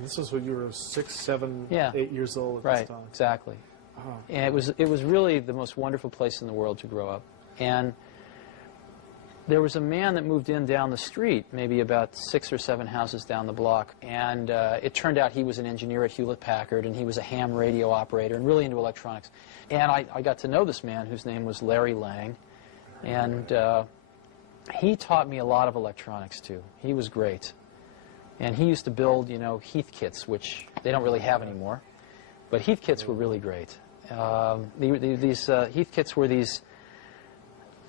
This was when you were 6, 7, Yeah. 8 years old at Right, this time. exactly. And it was really the most wonderful place in the world to grow up. And there was a man that moved in down the street, maybe about 6 or 7 houses down the block, and it turned out he was an engineer at Hewlett-Packard, and he was a ham radio operator and really into electronics. And I got to know this man whose name was Larry Lang, and he taught me a lot of electronics too. He was great. And he used to build, you know, Heathkits, which they don't really have anymore. But Heathkits were really great. These Heathkits were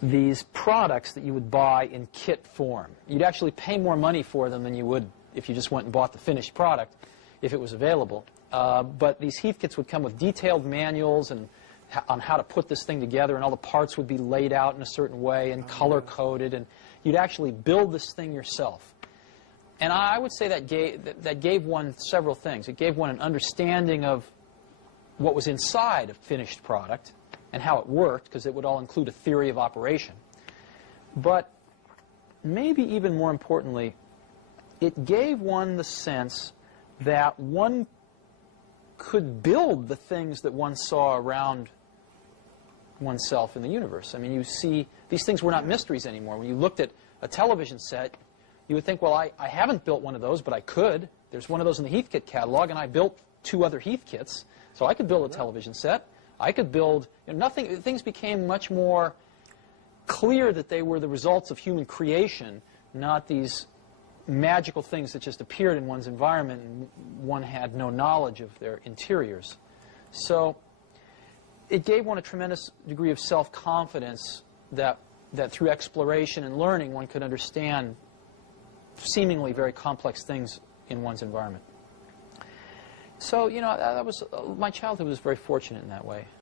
these products that you would buy in kit form. You'd actually pay more money for them than you would if you just went and bought the finished product, if it was available. But these Heathkits would come with detailed manuals and on how to put this thing together, and all the parts would be laid out in a certain way and color-coded, and you'd actually build this thing yourself. And I would say that gave one several things. It gave one an understanding of what was inside a finished product and how it worked, because it would all include a theory of operation. But maybe even more importantly, it gave one the sense that one could build the things that one saw around oneself in the universe. I mean, you see, these things were not mysteries anymore. When you looked at a television set, you would think, well, I haven't built one of those, but I could. There's one of those in the Heathkit catalog, and I built 2 other Heathkits. So I could build a television set. I could build, you know, things became much more clear that they were the results of human creation, not these magical things that just appeared in one's environment and one had no knowledge of their interiors. So it gave one a tremendous degree of self-confidence that through exploration and learning one could understand seemingly very complex things in one's environment. So, you know, my childhood was very fortunate in that way.